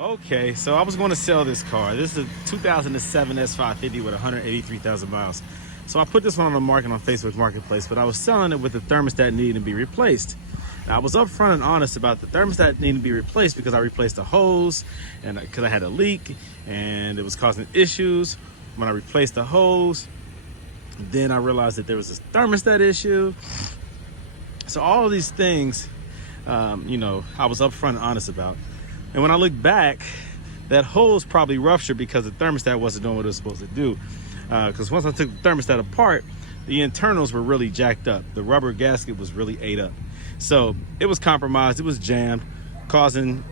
Okay, so I was going to sell this car. This is a 2007 S550 with 183,000 miles. So I put this one on the market on Facebook Marketplace, but I was selling it with the thermostat needing to be replaced. Now, I was upfront and honest about the thermostat needing to be replaced because I replaced the hose and because I had a leak and it was causing issues. When I replaced the hose, then I realized that there was this thermostat issue. So all of these things, you know, I was upfront and honest about. And when I look back, that hose probably ruptured because the thermostat wasn't doing what it was supposed to do. Because once I took the thermostat apart, the internals were really jacked up. The rubber gasket was really ate up. So it was compromised, it was jammed, causing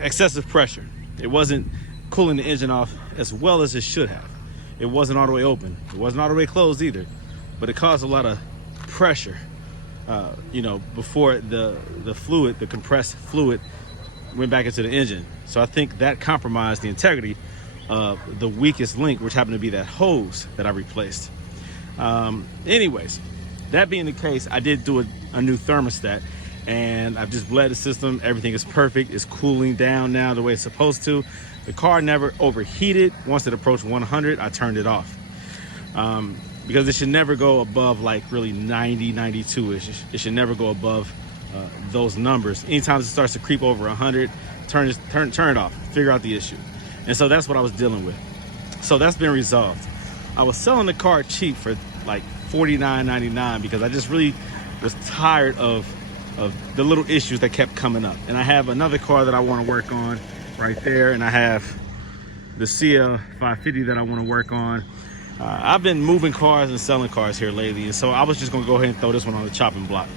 excessive pressure. It wasn't cooling the engine off as well as it should have. It wasn't all the way open. It wasn't all the way closed either. But it caused a lot of pressure, you know, before the fluid, the compressed fluid, went back into the engine. So I think that compromised the integrity of the weakest link, which happened to be that hose that I replaced. Anyways, that being the case, I did do a new thermostat, and I've just bled the system. Everything is perfect. It's cooling down now the way it's supposed to. The car never overheated. Once it approached 100, I turned it off. Because it should never go above like really 90, 92-ish. It should never go above those numbers. Anytime it starts to creep over 100, turn it off, figure out the issue. And so that's what I was dealing with. So that's been resolved. I was selling the car cheap for like $49.99 because I just really was tired of the little issues that kept coming up. And I have another car that I want to work on right there, and I have the S550 that I want to work on. I've been moving cars and selling cars here lately, and so I was just going to go ahead and throw this one on the chopping block.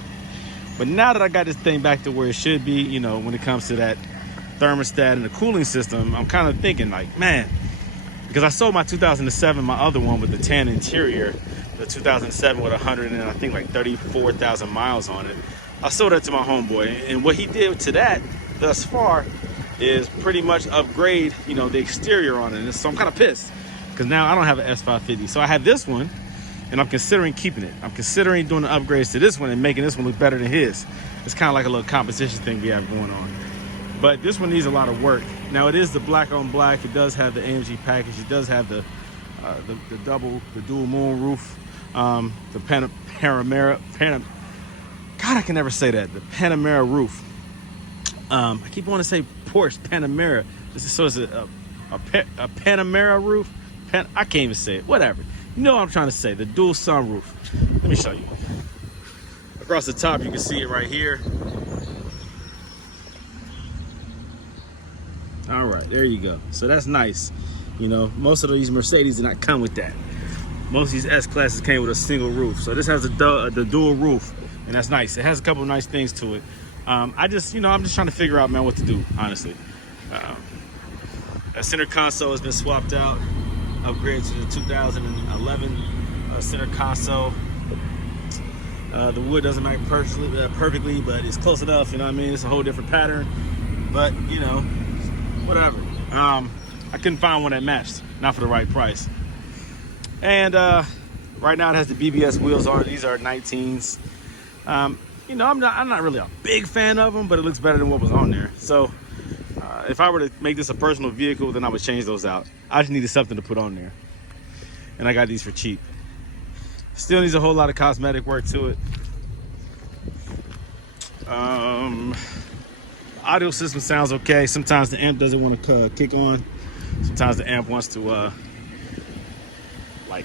But now that I got this thing back to where it should be, you know, when it comes to that thermostat and the cooling system, I'm kind of thinking like, man, because I sold my 2007, my other one with the tan interior, the 2007 with 100 and I think like 34,000 miles on it. I sold that to my homeboy, and what he did to that thus far is pretty much upgrade, you know, the exterior on it. And so I'm kind of pissed because now I don't have an S550. So I have this one, and I'm considering keeping it. I'm considering doing the upgrades to this one and making this one look better than his. It's kind of like a little competition thing we have going on. But this one needs a lot of work. Now it is the black on black. It does have the AMG package. It does have the dual moon roof, the Panamera. God, I can never say that. The Panamera roof. I keep wanting to say Porsche Panamera. So it's a Panamera roof. I can't even say it. Whatever. You know what I'm trying to say. The dual sunroof. Let me show you. Across the top, you can see it right here. All right, there you go. So that's nice. You know, most of these Mercedes do not come with that. Most of these S classes came with a single roof. So this has the dual roof, and that's nice. It has a couple of nice things to it. I'm just trying to figure out, man, what to do, honestly. That center console has been swapped out, upgraded to the 2011 center console. The wood doesn't match perfectly, but it's close enough, you know what I mean? It's a whole different pattern, but, you know, whatever. I couldn't find one that matched, not for the right price. And right now it has the BBS wheels on it. These are 19s. You know, I'm not really a big fan of them, but it looks better than what was on there. So if I were to make this a personal vehicle, then I would change those out. I just needed something to put on there, and I got these for cheap. Still needs a whole lot of cosmetic work to it. Audio system sounds okay. Sometimes the amp doesn't want to kick on. Sometimes the amp wants to like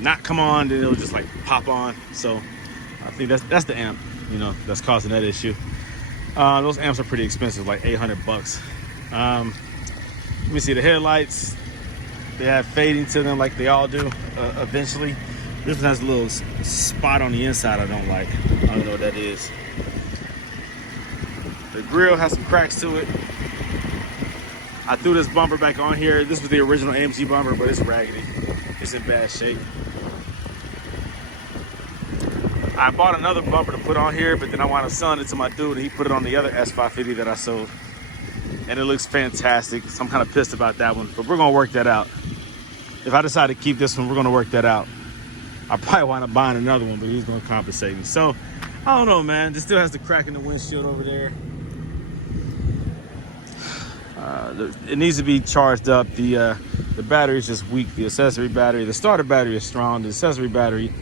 not come on, then it'll just like pop on. So I think that's the amp, you know, that's causing that issue. Those amps are pretty expensive, like $800. Let me see the headlights. They have fading to them like they all do eventually. This one has a little spot on the inside I don't like. I don't know what that is. The grill has some cracks to it. I threw this bumper back on here. This was the original AMG bumper, but it's raggedy. It's in bad shape. I bought another bumper to put on here, but then I wound up selling it to my dude, and he put it on the other S550 that I sold. And it looks fantastic, so I'm kind of pissed about that one, but we're gonna work that out. If I decide to keep this one, we're gonna work that out. I'll probably wind up buying another one, but he's gonna compensate me. So I don't know, man. This still has the crack in the windshield over there. It needs to be charged up. The battery is just weak. The accessory battery, the starter battery is strong. The accessory battery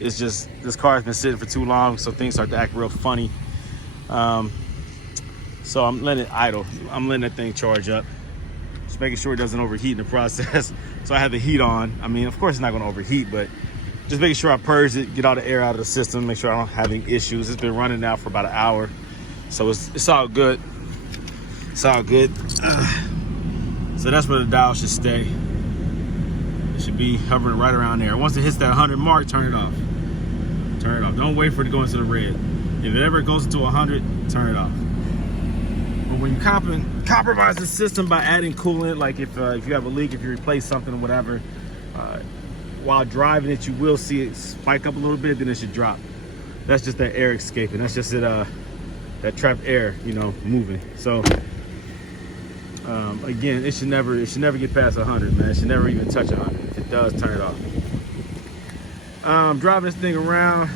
is just, this car has been sitting for too long, so things start to act real funny. So I'm letting it idle. I'm letting that thing charge up. Just making sure it doesn't overheat in the process. So I have the heat on. I mean, of course it's not gonna overheat, but just making sure I purge it, get all the air out of the system, make sure I don't have any issues. It's been running now for about an hour. So it's all good. It's all good. So that's where the dial should stay. It should be hovering right around there. Once it hits that 100 mark, turn it off. Turn it off. Don't wait for it to go into the red. If it ever goes into 100, turn it off. But when you compromise the system by adding coolant, like if you have a leak, if you replace something or whatever, while driving it, you will see it spike up a little bit, then it should drop. That's just that air escaping. That's just it, that trapped air, you know, moving. So again, it should never get past 100, man. It should never even touch 100. If it does, turn it off. I'm driving this thing around.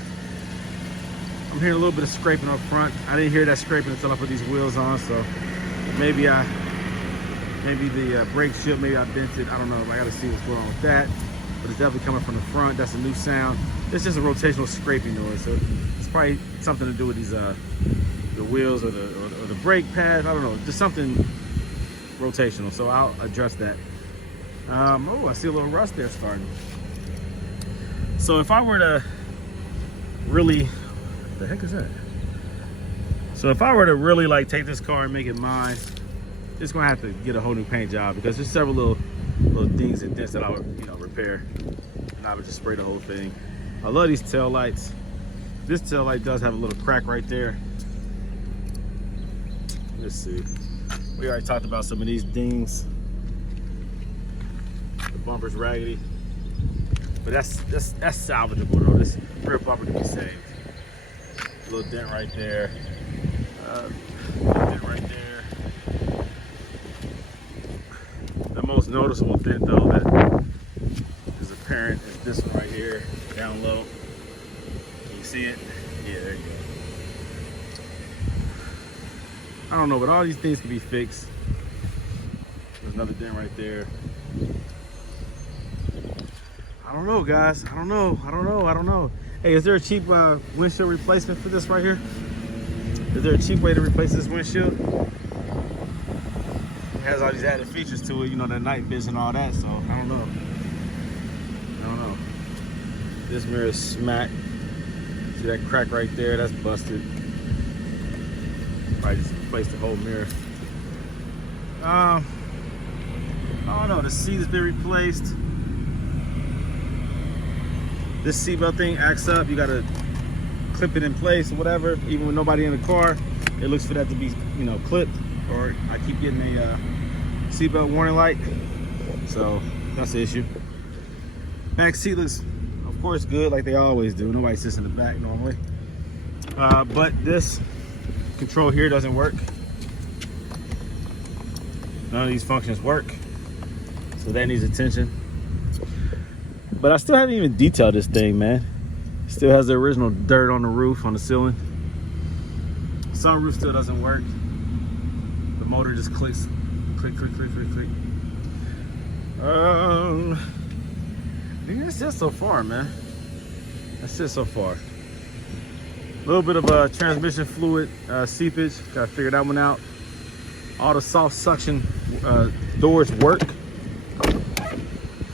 I'm hearing a little bit of scraping up front. I didn't hear that scraping until I put these wheels on, so maybe the brake shook, maybe I bent it. I don't know. I gotta see what's going on with that. But it's definitely coming from the front. That's a new sound. It's just a rotational scraping noise. So it's probably something to do with these the wheels or the brake pad. I don't know. Just something rotational. So I'll address that. Oh, I see a little rust there starting. So if I were to really, what the heck is that? So if I were to really like take this car and make it mine, it's gonna have to get a whole new paint job because there's several little dings and dents that I would, you know, repair, and I would just spray the whole thing. I love these tail lights. This tail light does have a little crack right there. Let's see. We already talked about some of these dings. The bumper's raggedy, but that's salvageable though. This rear bumper can be saved. A little dent right there. Dent right there. The most noticeable dent though that is apparent is this one right here, down low. Can you see it? Yeah, there you go. I don't know, but all these things can be fixed. There's another dent right there. I don't know, guys. I don't know. Hey, is there a cheap windshield replacement for this right here? Is there a cheap way to replace this windshield? It has all these added features to it, you know, the night vision and all that, so I don't know. This mirror is smacked. See that crack right there? That's busted. Probably just replaced the whole mirror. I don't know, the seat has been replaced. This seatbelt thing acts up. You gotta clip it in place or whatever. Even with nobody in the car, it looks for that to be, you know, clipped. Or I keep getting a seatbelt warning light. So that's the issue. Back seat looks, of course, good like they always do. Nobody sits in the back normally. But this control here doesn't work. None of these functions work. So that needs attention. But I still haven't even detailed this thing, man. Still has the original dirt on the roof, on the ceiling. Sunroof still doesn't work. The motor just clicks. Click, click, click, click, click. I think that's it so far, man. That's it so far. A little bit of transmission fluid seepage. Gotta figure that one out. All the soft suction doors work.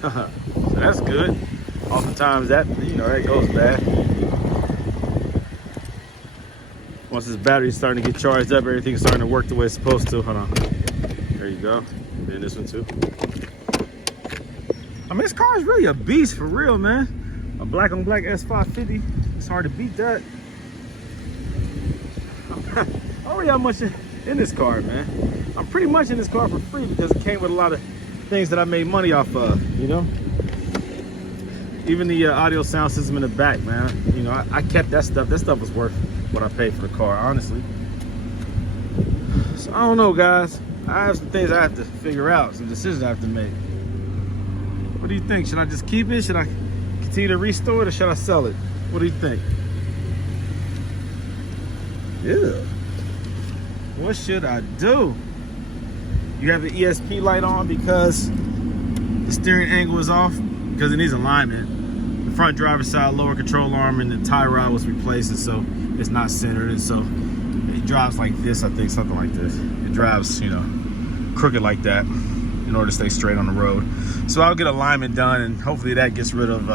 So that's good. Oftentimes that, you know, that goes bad. Once this battery's starting to get charged up, everything's starting to work the way it's supposed to. Hold on. There you go. And this one too. I mean, this car is really a beast for real, man. A black on black S550. It's hard to beat that. I don't really have much in this car, man. I'm pretty much in this car for free because it came with a lot of things that I made money off of, you know? Even the audio sound system in the back, man. You know, I kept that stuff. That stuff was worth what I paid for the car, honestly. So I don't know, guys. I have some things I have to figure out, some decisions I have to make. What do you think? Should I just keep it? Should I continue to restore it or should I sell it? What do you think? Yeah. What should I do? You have the ESP light on because the steering angle is off, because it needs alignment. The front driver's side lower control arm and the tie rod was replaced, and so it's not centered, and so it drives like this, I think, something like this. It drives, you know, crooked like that in order to stay straight on the road. So I'll get alignment done, and hopefully that gets rid of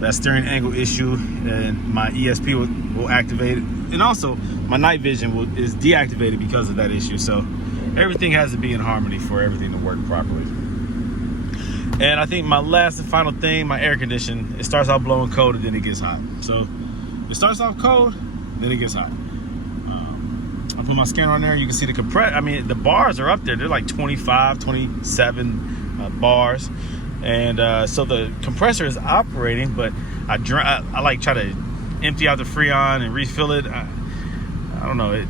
that steering angle issue, and my ESP will activate it. And also my night vision is deactivated because of that issue. So everything has to be in harmony for everything to work properly. And I think my last and final thing, my air condition, it starts out blowing cold and then it gets hot. So it starts off cold, then it gets hot. I put my scanner on there, you can see the the bars are up there. They're like 25, 27 bars. And so the compressor is operating, but I like try to empty out the Freon and refill it. I don't know,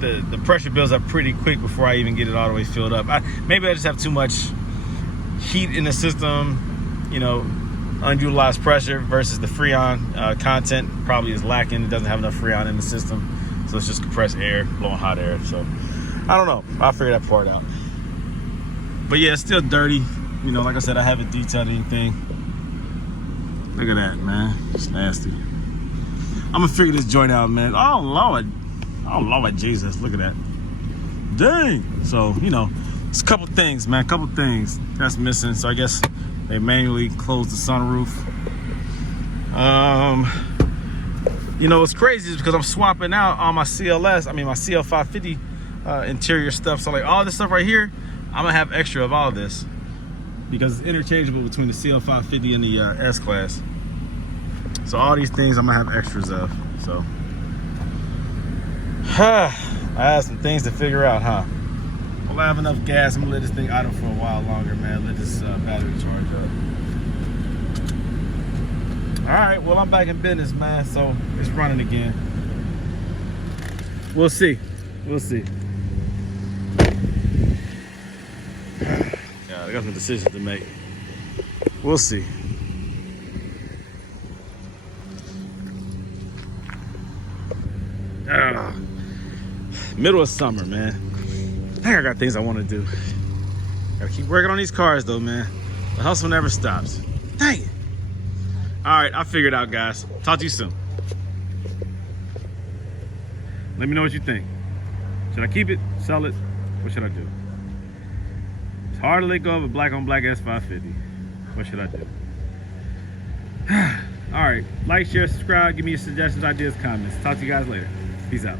the pressure builds up pretty quick before I even get it all the way filled up. Maybe I just have too much heat in the system, you know, unutilized pressure versus the Freon content probably is lacking. It doesn't have enough Freon in the system, so it's just compressed air blowing hot air. So I don't know, I'll figure that part out. But yeah, it's still dirty, you know. Like I said, I haven't detailed anything. Look at that, man, it's nasty. I'm gonna figure this joint out, man. Oh Lord Jesus, look at that, dang. So, you know, it's a couple things, man, a couple things that's missing. So I guess they manually closed the sunroof. You know, what's crazy is because I'm swapping out all my CLS, my CL550 interior stuff. So like all this stuff right here, I'm gonna have extra of all this because it's interchangeable between the CL550 and the S-Class. So all these things I'm gonna have extras of. So I have some things to figure out, huh? Well, I have enough gas. I'm gonna let this thing idle for a while longer, man. Let this battery charge up. All right, well, I'm back in business, man. So it's running again. We'll see. We'll see. Yeah, I got some decisions to make. We'll see. Middle of summer, man. I think I got things I want to do. Gotta keep working on these cars though, man. The hustle never stops. Dang it. All right, I'll figure it out, guys. Talk to you soon. Let me know what you think. Should I keep it, sell it? What should I do? It's hard to let go of a black on black S550. What should I do? All right, like, share, subscribe. Give me your suggestions, ideas, comments. Talk to you guys later. Peace out.